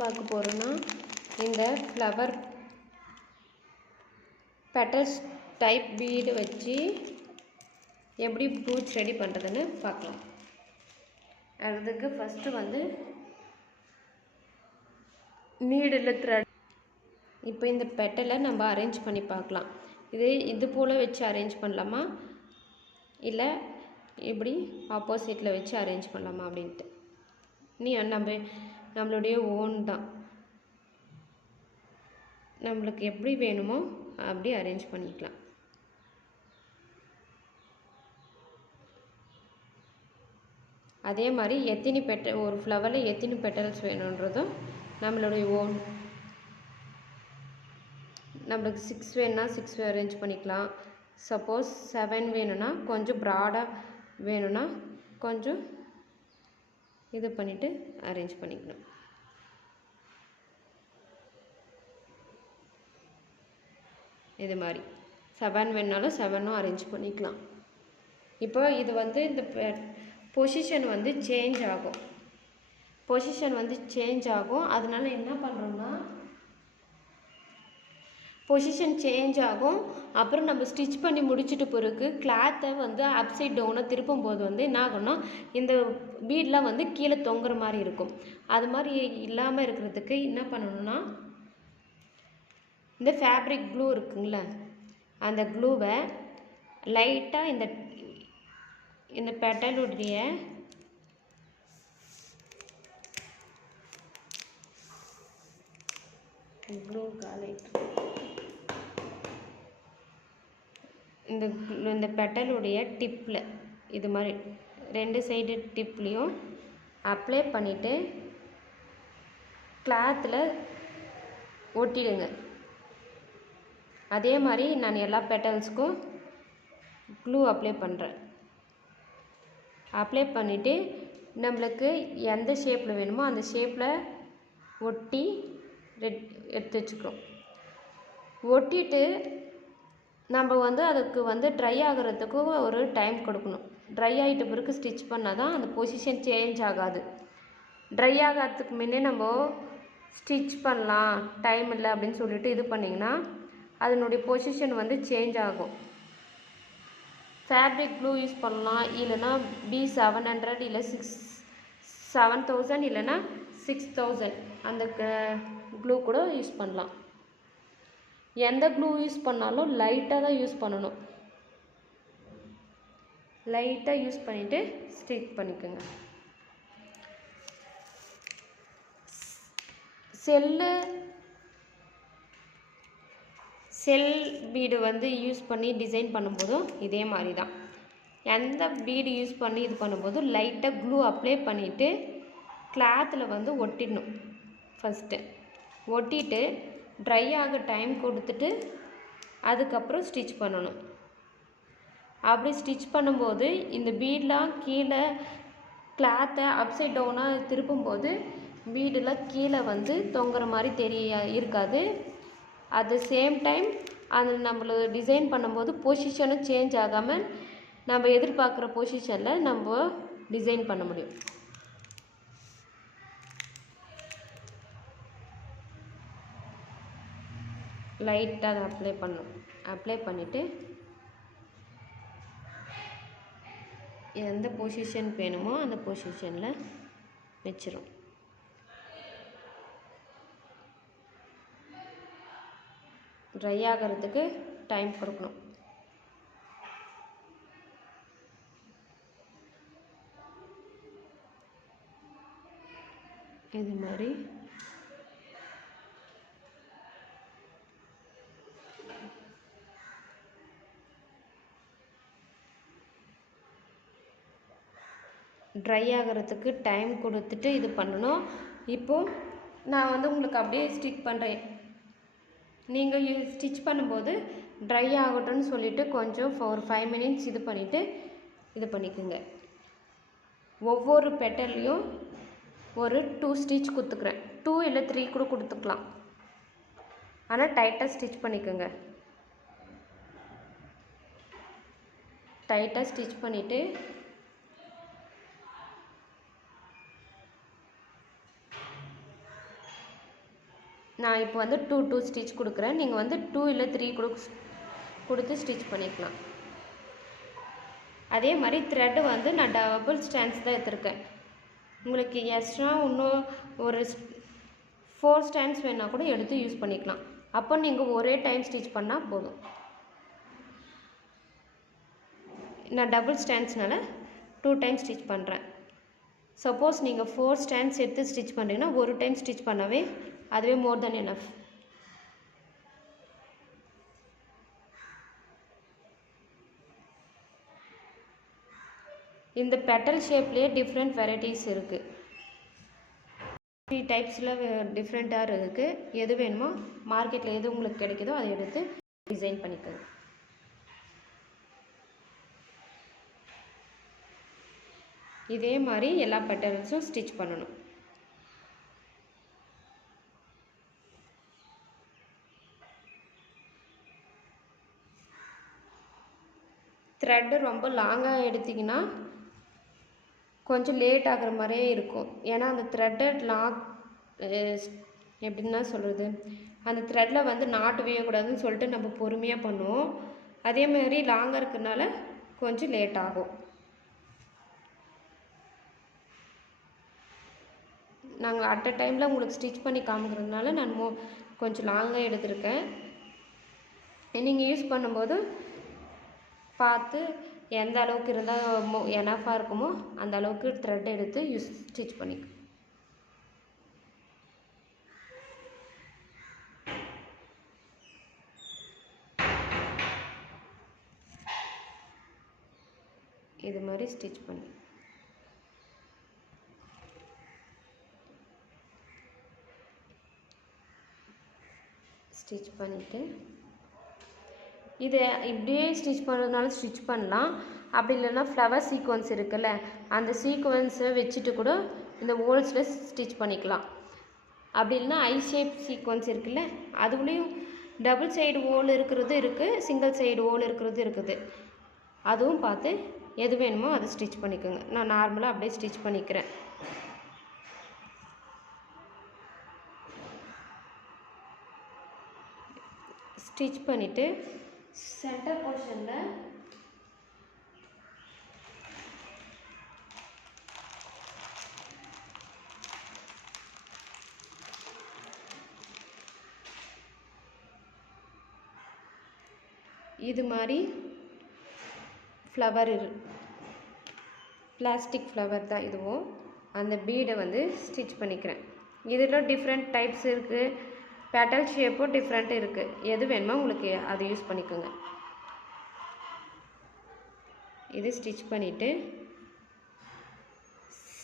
பார்க்க போகிறோன்னா இந்த ஃப்ளவர் பெட்டல்ஸ் டைப் பீடு வச்சு எப்படி பூச் ரெடி பண்ணுறதுன்னு பார்க்கலாம். அதுக்கு ஃபஸ்ட்டு வந்து நீடில் த்ரெட். இப்போ இந்த பெட்டலை நம்ம அரேஞ்ச் பண்ணி பார்க்கலாம். இது போல் வச்சு அரேஞ்ச் பண்ணலாமா இல்லை இப்படி ஆப்போசிட்டில் வச்சு அரேஞ்ச் பண்ணலாமா அப்படின்ட்டு நம்மளுடைய ஓன் தான். நம்மளுக்கு எப்படி வேணுமோ அப்படி அரேஞ்ச் பண்ணிக்கலாம். அதே மாதிரி ஒரு ஃப்ளவரில் எத்தனை பெட்டல்ஸ் வேணுன்றதும் நம்மளுடைய ஓன். நம்மளுக்கு 6 வேணும்னா 6 அரேஞ்ச் பண்ணிக்கலாம். சப்போஸ் 7 வேணும்னா கொஞ்சம் ப்ராடாக வேணும்னா கொஞ்சம் இது பண்ணிவிட்டு அரேஞ்ச் பண்ணிக்கணும். இது மாதிரி 7 வேணுனாலும் 7ம் அரேஞ்ச் பண்ணிக்கலாம். இப்போ இது வந்து இந்த பொசிஷன் வந்து சேஞ்ச் ஆகும். அதனால என்ன பண்ணுறோம்னா பொசிஷன் சேஞ்ச் ஆகும். அப்புறம் நம்ம ஸ்டிச் பண்ணி முடிச்சுட்டு பிறகு கிளாத்தை வந்து அப்சைட் டவுனாக திருப்பும் போது வந்து என்ன ஆகும்னா இந்த பீட்லாம் வந்து கீழே தொங்குற மாதிரி இருக்கும். அது மாதிரி இல்லாமல் இருக்கிறதுக்கு என்ன பண்ணணும்னா இந்த ஃபேப்ரிக் க்ளூ இருக்குங்கள, அந்த க்ளூவை லைட்டாக இந்த பெட்டலுடைய க்ளூ இந்த பெட்டலுடைய டிப்பில் இது மாதிரி 2 சைடு டிப்லேயும் அப்ளை பண்ணிவிட்டு கிளாத்தில் ஒட்டிடுங்க. அதே மாதிரி நான் எல்லா பெட்டல்ஸ்க்கும் க்ளூ அப்ளை பண்ணுறேன். அப்ளை பண்ணிவிட்டு நம்மளுக்கு எந்த ஷேப்பில் வேணுமோ அந்த ஷேப்பில் ஒட்டி எடுத்து வச்சுக்கிறோம். ஒட்டிட்டு நம்ம வந்து அதுக்கு வந்து ட்ரை ஆகிறதுக்கு ஒரு டைம் கொடுக்கணும். ட்ரை ஆகிட்ட பிறகு ஸ்டிச் பண்ணால் தான் அந்த பொசிஷன் சேஞ்ச் ஆகாது. ட்ரை ஆகிறதுக்கு முன்னே நம்ம ஸ்டிச் பண்ணலாம் டைம் இல்லை அப்படின்னு சொல்லிட்டு இது பண்ணிங்கன்னா அதனுடைய பொசிஷன் வந்து சேஞ்ச் ஆகும். ஃபேப்ரிக் க்ளூ யூஸ் பண்ணலாம், இல்லைனா B700 இல்லை 7000 இல்லைனா 6000 அந்த க்ளூ கூட யூஸ் பண்ணலாம். எந்த க்ளூ யூஸ் பண்ணாலும் லைட்டாக தான் யூஸ் பண்ணணும். லைட்டாக யூஸ் பண்ணிவிட்டு ஸ்டிச் பண்ணிக்கோங்க. செல் பீடு வந்து யூஸ் பண்ணி டிசைன் பண்ணும்போதும் இதே மாதிரி தான். எந்த பீடு யூஸ் பண்ணி இது பண்ணும்போதும் லைட்டாக க்ளூ அப்ளை பண்ணிவிட்டு கிளாத்தில் வந்து ஒட்டிடணும். ஃபஸ்ட்டு ஒட்டிட்டு ட்ரை ஆக டைம் கொடுத்துட்டு அதுக்கப்புறம் ஸ்டிச் பண்ணணும். அப்படி ஸ்டிச் பண்ணும்போது இந்த பீடெலாம் கீழே கிளாத்தை அப்சைட் டவுனாக திருப்பும்போது பீடெலாம் கீழே வந்து தொங்குற மாதிரி இருக்காது. அட் த சேம் டைம் அது நம்மள டிசைன் பண்ணும்போது பொசிஷனும் சேஞ்ச் ஆகாமல் நம்ம எதிர்பார்க்குற பொசிஷனில் நம்ம டிசைன் பண்ண முடியும். லைட்டாக அதை அப்ளை பண்ணணும். அப்ளை பண்ணிவிட்டு எந்த பொசிஷன் வேணுமோ அந்த பொசிஷனில் வச்சிரும். ட்ரை ஆகிறதுக்கு டைம் கொடுக்கணும். இது மாதிரி ட்ரை ஆகிறதுக்கு டைம் கொடுத்துட்டு இது பண்ணணும். இப்போது நான் வந்து உங்களுக்கு அப்படியே ஸ்டிச் பண்ணுறேன். நீங்கள் ஸ்டிச் பண்ணும்போது ட்ரை ஆகட்டும்னு சொல்லிவிட்டு கொஞ்சம் ஒரு 5 மினிட்ஸ் இது பண்ணிவிட்டு இது பண்ணிக்கோங்க. ஒவ்வொரு பெட்டல்லையும் ஒரு 2 ஸ்டிச் கொடுத்துக்கிறேன். 2 இல்லை 3 கூட கொடுத்துக்கலாம். ஆனால் டைட்டாக ஸ்டிச் பண்ணிக்கோங்க. டைட்டாக ஸ்டிச் பண்ணிவிட்டு நான் இப்போ வந்து 2 ஸ்டிச் கொடுக்குறேன். நீங்கள் வந்து 2 இல்லை 3 கொடுத்து ஸ்டிச் பண்ணிக்கலாம். அதே மாதிரி த்ரெட்டு வந்து நான் டபுள் ஸ்டாண்ட்ஸ் தான் எடுத்திருக்கேன். உங்களுக்கு எக்ஸ்ட்ரா இன்னும் ஒரு 4 ஸ்டாண்ட்ஸ் வேணால் கூட எடுத்து யூஸ் பண்ணிக்கலாம். அப்போ நீங்கள் ஒரே டைம் ஸ்டிச் பண்ணால் போதும். நான் டபுள் ஸ்டாண்ட்ஸ்னால 2 டைம் ஸ்டிச் பண்ணுறேன். சப்போஸ் நீங்கள் 4 ஸ்டாண்ட்ஸ் எடுத்து ஸ்டிச் பண்ணுறீங்கன்னா ஒரு டைம் ஸ்டிச் பண்ணவே அதுவே மோர் தென் எனஃப். இந்த பெட்டல் ஷேப்லேயே டிஃப்ரெண்ட் வெரைட்டிஸ் இருக்குது. 3 டைப்ஸில் டிஃப்ரெண்ட்டாக இருக்குது. எது வேணுமோ மார்க்கெட்டில் எது உங்களுக்கு கிடைக்குதோ அதை எடுத்து டிசைன் பண்ணிக்கோங்க. இதே மாதிரி எல்லா பெட்டல்ஸும் ஸ்டிச் பண்ணணும். த்ரெட்டு ரொம்ப லாங்காக எடுத்திங்கன்னா கொஞ்சம் லேட் ஆகிற மாதிரியே இருக்கும். ஏன்னா அந்த த்ரெட்டை எப்படின்னா சொல்கிறது, அந்த த்ரெட்டில் வந்து நாட்டு கூடாதுன்னு சொல்லிட்டு நம்ம பொறுமையாக பண்ணுவோம். அதேமாதிரி லாங்காக இருக்கிறதுனால கொஞ்சம் லேட் ஆகும். நாங்கள் அட் அ டைமில் உங்களுக்கு ஸ்டிச் பண்ணி காமிக்கிறதுனால நான் கொஞ்சம் லாங்காக எடுத்திருக்கேன். நீங்கள் யூஸ் பண்ணும்போது பார்த்து எந்த அளவுக்கு இருந்தால் எனஃபாக இருக்குமோ அந்த அளவுக்கு த்ரெட் எடுத்து ஸ்டிச் பண்ணிக்க. இது மாதிரி ஸ்டிச் பண்ணி ஸ்டிச் பண்ணிவிட்டு இதை இப்படியே ஸ்டிச் பண்ணுறதுனால ஸ்டிச் பண்ணலாம். அப்படி இல்லைன்னா ஃப்ளவர் சீக்வன்ஸ் இருக்குல்ல, அந்த சீக்வன்ஸை வச்சுட்டு கூட இந்த ஹோல்ஸில் ஸ்டிச் பண்ணிக்கலாம். அப்படி இல்லைன்னா ஐ ஷேப் சீக்வன்ஸ் இருக்குல்ல, அதுலேயும் டபுள் சைடு ஹோல் இருக்கிறது இருக்குது, சிங்கிள் சைடு ஹோல் இருக்கிறது இருக்குது. அதுவும் பார்த்து எது வேணுமோ அதை ஸ்டிச் பண்ணிக்கோங்க. நான் நார்மலாக அப்படியே ஸ்டிச் பண்ணிக்கிறேன். ஸ்டிச் பண்ணிவிட்டு சென்டர் போர்ஷனில் இது மாதிரி ஃப்ளவர் பிளாஸ்டிக் ஃப்ளவர் தான் இதுவும். அந்த பீடை வந்து ஸ்டிச் பண்ணிக்கிறேன். இதில் டிஃப்ரெண்ட் டைப்ஸ் இருக்குது, பெட்டல் ஷேப்பும் டிஃப்ரெண்ட் இருக்குது. எது வேணுமோ உங்களுக்கு அதை யூஸ் பண்ணிக்கோங்க. இது ஸ்டிச் பண்ணிவிட்டு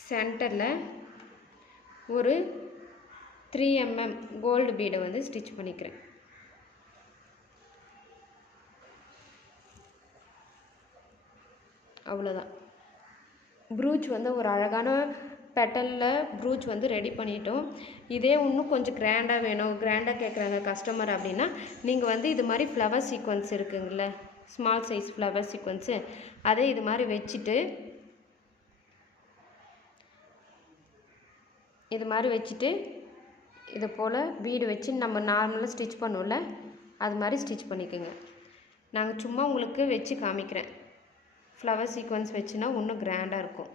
சென்டரில் ஒரு 3 mm கோல்டு பீடை வந்து ஸ்டிச் பண்ணிக்கிறேன். அவ்வளோதான். ப்ரூச் வந்து ஒரு அழகான பெட்டலில் ப்ரூச் வந்து ரெடி பண்ணிட்டோம். இதே இன்னும் கொஞ்சம் கிராண்டாக வேணும், கிராண்டாக கேட்குறாங்க கஸ்டமர் அப்படின்னா நீங்கள் வந்து இது மாதிரி ஃப்ளவர் சீக்வன்ஸ் இருக்குங்கள, ஸ்மால் சைஸ் ஃப்ளவர் சீக்வன்ஸு, அதை இது மாதிரி வச்சுட்டு இது போல் பீடு வச்சு நம்ம நார்மலாக ஸ்டிச் பண்ணுவோம்ல, அது மாதிரி ஸ்டிச் பண்ணிக்கோங்க. நாங்கள் சும்மா உங்களுக்கு வச்சு காமிக்கிறேன். ஃப்ளவர் சீக்வன்ஸ் வச்சுன்னா இன்னும் கிராண்டாக இருக்கும்.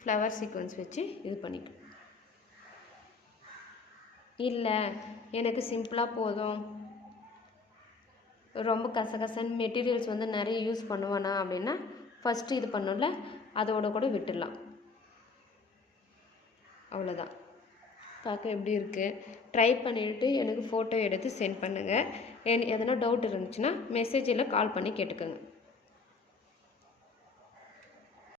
ஃப்ளவர் சீக்வன்ஸ் வச்சு இது பண்ணிக்கலாம். இல்லை எனக்கு சிம்பிளாக போதும், ரொம்ப கசகசன்னு மெட்டீரியல்ஸ் வந்து நிறைய யூஸ் பண்ணுவேனா அப்படின்னா ஃபஸ்ட்டு இது பண்ணல, அதோட கூட விட்டுடலாம். அவ்வளோதான். பார்க்க எப்படி இருக்குது ட்ரை பண்ணிவிட்டு எனக்கு ஃபோட்டோ எடுத்து சென்ட் பண்ணுங்கள். எதனா டவுட் இருந்துச்சுன்னா மெசேஜில் கால் பண்ணி கேட்டுக்கோங்க.